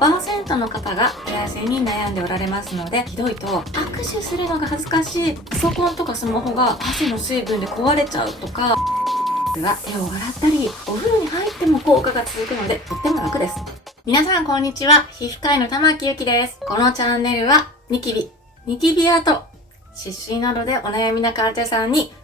5% の方が手汗に悩んでおられますので、ひどいと握手するのが恥ずかしい、パソコンとかスマホが汗の水分で壊れちゃうとか、手を洗ったりお風呂に入っても効果が続くのでとっても楽です。皆さんこんにちは、皮膚科医の玉木ゆきです。このチャンネルはニキビ跡、湿疹などでお悩みな患者さんに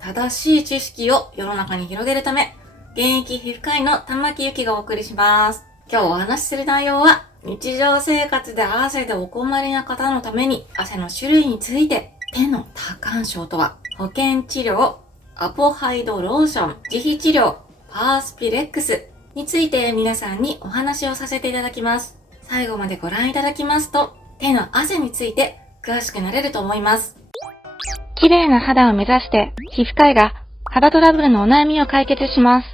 正しい知識を世の中に広げるため、現役皮膚科医の玉木ゆきがお送りします。今日お話しする内容は、日常生活で汗でお困りな方のために汗の種類について、手の多汗症とは、保険治療、アポハイドローション、自費治療、パースピレックスについて皆さんにお話をさせていただきます。最後までご覧いただきますと、手の汗について詳しくなれると思います。綺麗な肌を目指して皮膚科医が肌トラブルのお悩みを解決します。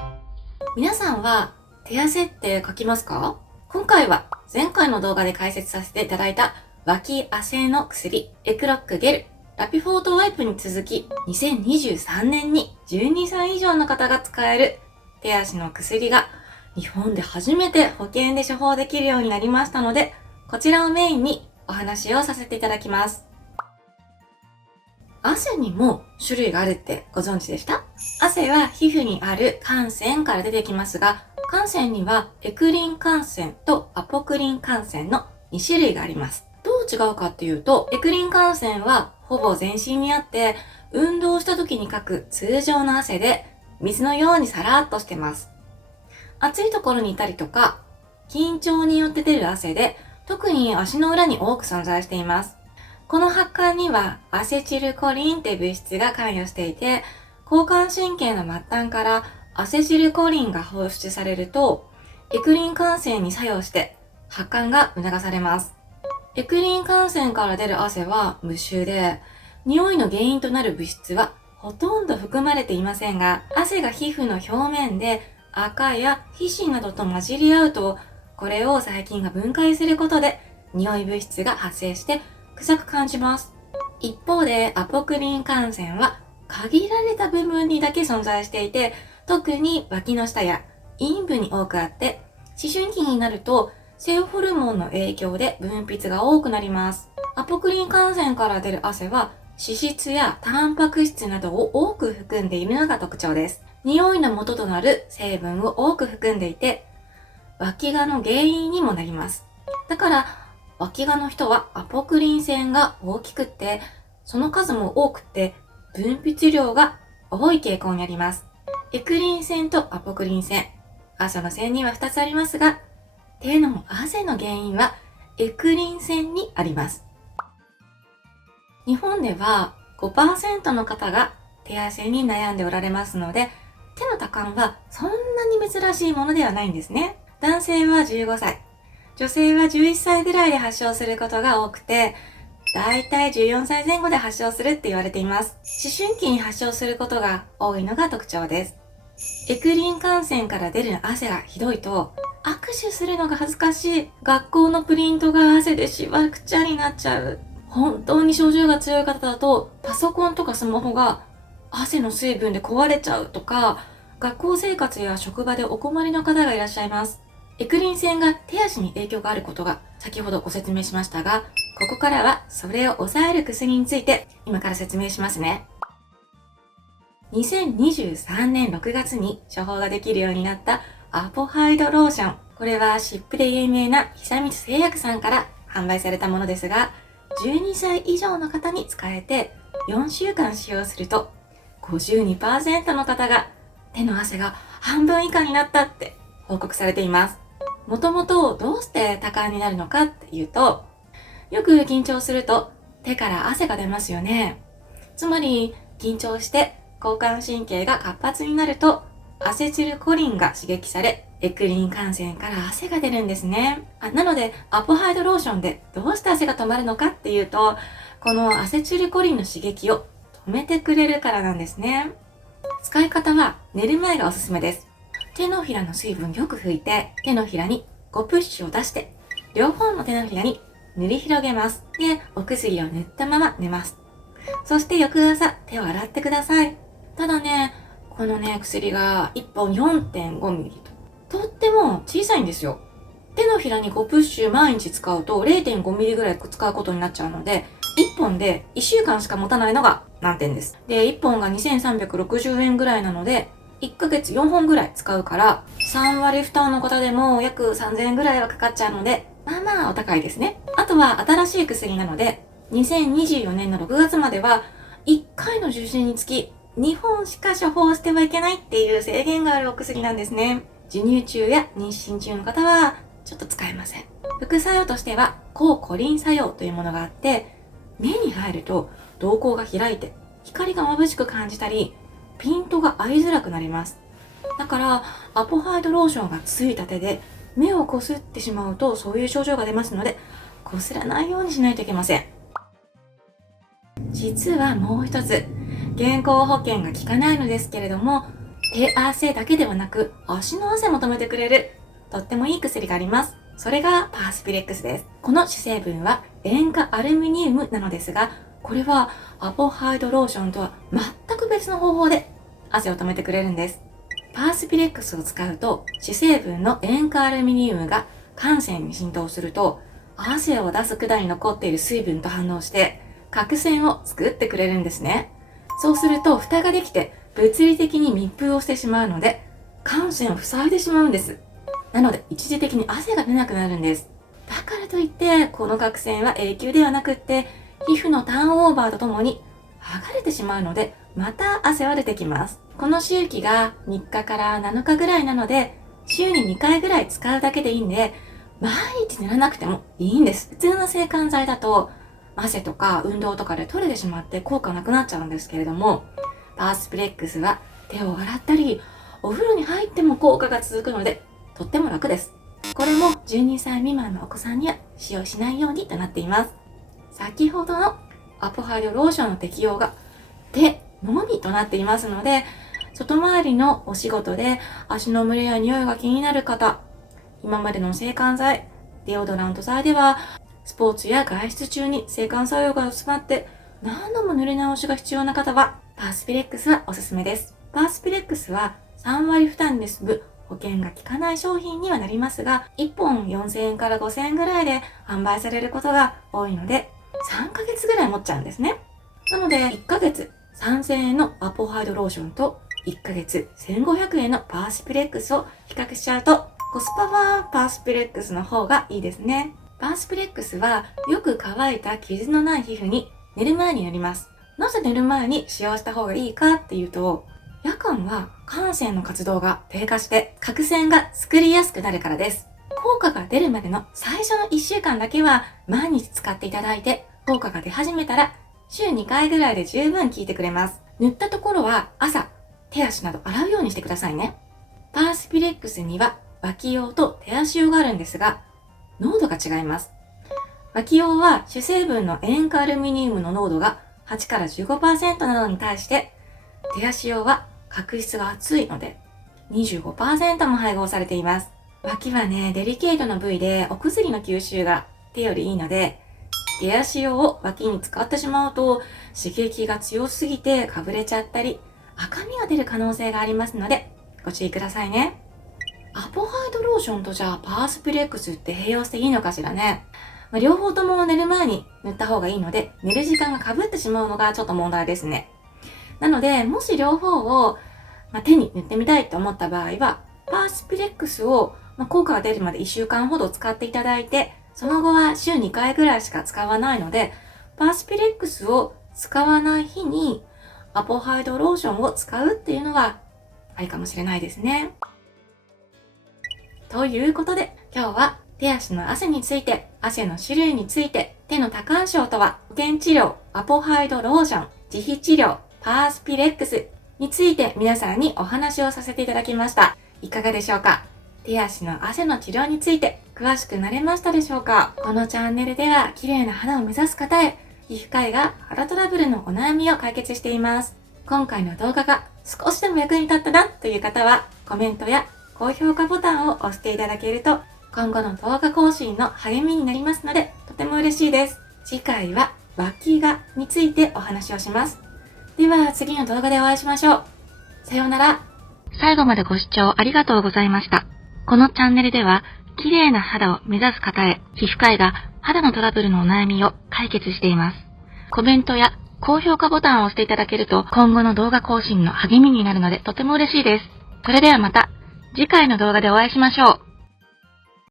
皆さんは手汗ってかきますか？今回は前回の動画で解説させていただいた脇汗の薬エクロックゲル、ラピフォートワイプに続き2023年に12歳以上の方が使える手足の薬が日本で初めて保険で処方できるようになりましたので、こちらをメインにお話をさせていただきます。汗にも種類があるってご存知でした？汗は皮膚にある汗腺から出てきますが、汗腺にはエクリン汗腺とアポクリン汗腺の2種類があります。どう違うかっていうと、エクリン汗腺はほぼ全身にあって、運動した時にかく通常の汗で水のようにさらっとしてます。暑いところにいたりとか、緊張によって出る汗で、特に足の裏に多く存在しています。この発汗にはアセチルコリンって物質が関与していて、交感神経の末端からアセチルコリンが放出されると、エクリン汗腺に作用して発汗が促されます。エクリン汗腺から出る汗は無臭で、匂いの原因となる物質はほとんど含まれていませんが、汗が皮膚の表面で赤や皮脂などと混じり合うと、これを細菌が分解することで匂い物質が発生して臭く感じます。一方でアポクリン汗腺は限られた部分にだけ存在していて、特に脇の下や陰部に多くあって、思春期になると性ホルモンの影響で分泌が多くなります。アポクリン汗腺から出る汗は脂質やタンパク質などを多く含んでいるのが特徴です。匂いの元となる成分を多く含んでいて、脇がの原因にもなります。だから脇がの人はアポクリン腺が大きくって、その数も多くて分泌量が多い傾向にあります。エクリン腺とアポクリン腺、汗の腺には2つありますが、手の汗の原因はエクリン腺にあります。日本では 5% の方が手汗に悩んでおられますので、手の多汗はそんなに珍しいものではないんですね。男性は15歳、女性は11歳ぐらいで発症することが多くて、だいたい14歳前後で発症するって言われています。思春期に発症することが多いのが特徴です。エクリン汗腺から出る汗がひどいと、握手するのが恥ずかしい、学校のプリントが汗でしわくちゃになっちゃう、本当に症状が強い方だとパソコンとかスマホが汗の水分で壊れちゃうとか、学校生活や職場でお困りの方がいらっしゃいます。エクリン腺が手足に影響があることが先ほどご説明しましたが、ここからはそれを抑える薬について今から説明しますね。2023年6月に処方ができるようになったアポハイドローション。これは湿布で有名な久光製薬さんから販売されたものですが、12歳以上の方に使えて4週間使用すると 52% の方が手の汗が半分以下になったって報告されています。もともとどうして多汗になるのかっていうと、よく緊張すると手から汗が出ますよね。つまり緊張して交感神経が活発になるとアセチルコリンが刺激され、エクリン汗腺から汗が出るんですね。なのでアポハイドローションでどうして汗が止まるのかっていうと、このアセチルコリンの刺激を止めてくれるからなんですね。使い方は寝る前がおすすめです。手のひらの水分よく拭いて、手のひらに5プッシュを出して、両方の手のひらに塗り広げます。で、お薬を塗ったまま寝ます。そして翌朝、手を洗ってください。ただね、このね、薬が1本 4.5 ミリとっても小さいんですよ。手のひらに5プッシュ毎日使うと 0.5 ミリぐらい使うことになっちゃうので、1本で1週間しか持たないのが難点です。で、1本が2360円ぐらいなので、1ヶ月4本ぐらい使うから、3割負担の方でも約3000円ぐらいはかかっちゃうので、まあまあお高いですね。あとは新しい薬なので、2024年の6月までは、1回の受診につき2本しか処方してはいけないっていう制限があるお薬なんですね。授乳中や妊娠中の方はちょっと使えません。副作用としては抗コリン作用というものがあって、目に入ると瞳孔が開いて光が眩しく感じたり、ピントが合いづらくなります。だからアポハイドローションがついた手で目をこすってしまうとそういう症状が出ますので、こすらないようにしないといけません。実はもう一つ、健康保険が効かないのですけれども、手汗だけではなく足の汗も止めてくれるとってもいい薬があります。それがパースピレックスです。この主成分は塩化アルミニウムなのですが、これはアポハイドローションとは全く別の方法で汗を止めてくれるんです。パースピレックスを使うと主成分の塩化アルミニウムが汗腺に浸透すると、汗を出す管に残っている水分と反応して角栓を作ってくれるんですね。そうすると蓋ができて物理的に密封をしてしまうので、汗腺を塞いでしまうんです。なので一時的に汗が出なくなるんです。だからといってこの角栓は永久ではなくって、皮膚のターンオーバーとともに剥がれてしまうので、また汗は出てきます。この周期が3日から7日ぐらいなので、週に2回ぐらい使うだけでいいんで、毎日塗らなくてもいいんです。普通の制汗剤だと汗とか運動とかで取れてしまって効果なくなっちゃうんですけれども、パースピレックスは手を洗ったりお風呂に入っても効果が続くので、とっても楽です。これも12歳未満のお子さんには使用しないようにとなっています。先ほどのアポハイドローションの適用が手のみとなっていますので、外回りのお仕事で足の蒸れや匂いが気になる方、今までの制汗剤、デオドラント剤ではスポーツや外出中に制汗作用が薄まって何度も塗り直しが必要な方はパースピレックスはおすすめです。パースピレックスは3割負担で済む保険が効かない商品にはなりますが、1本4000円から5000円ぐらいで販売されることが多いので、3ヶ月ぐらい持っちゃうんですね。なので1ヶ月3000円のアポハイドローションと1ヶ月1500円のパースピレックスを比較しちゃうと、コスパはパースピレックスの方がいいですね。パースピレックスはよく乾いた傷のない皮膚に寝る前に塗ります。なぜ寝る前に使用した方がいいかっていうと、夜間は汗腺の活動が低下して角栓が作りやすくなるからです。効果が出るまでの最初の1週間だけは毎日使っていただいて、効果が出始めたら週2回ぐらいで十分効いてくれます。塗ったところは朝、手足など洗うようにしてくださいね。パースピレックスには脇用と手足用があるんですが、濃度が違います。脇用は主成分の塩化アルミニウムの濃度が8から 15% なのに対して、手足用は角質が厚いので 25% も配合されています。脇はね、デリケートな部位でお薬の吸収が手よりいいので、手足用を脇に使ってしまうと刺激が強すぎてかぶれちゃったり赤みが出る可能性がありますのでご注意くださいね。アポハイドローションとじゃあパースピレックスって併用していいのかしらね。両方とも寝る前に塗った方がいいので、寝る時間が被ってしまうのがちょっと問題ですね。なので、もし両方を、手に塗ってみたいと思った場合は、パースピレックスを、効果が出るまで1週間ほど使っていただいて、その後は週2回ぐらいしか使わないので、パースピレックスを使わない日にアポハイドローションを使うっていうのはありかもしれないですね。ということで、今日は手足の汗について、汗の種類について、手の多汗症とは、保険治療、アポハイドローション、自費治療、パースピレックスについて皆さんにお話をさせていただきました。いかがでしょうか？手足の汗の治療について詳しくなれましたでしょうか？このチャンネルでは綺麗な肌を目指す方へ、皮膚科医が肌トラブルのお悩みを解決しています。今回の動画が少しでも役に立ったなという方は、コメントや高評価ボタンを押していただけると、今後の動画更新の励みになりますので、とても嬉しいです。次回は脇がについてお話をします。では次の動画でお会いしましょう。さようなら。最後までご視聴ありがとうございました。このチャンネルでは綺麗な肌を目指す方へ、皮膚科医が肌のトラブルのお悩みを解決しています。コメントや高評価ボタンを押していただけると今後の動画更新の励みになるのでとても嬉しいです。それではまた次回の動画でお会いしましょう。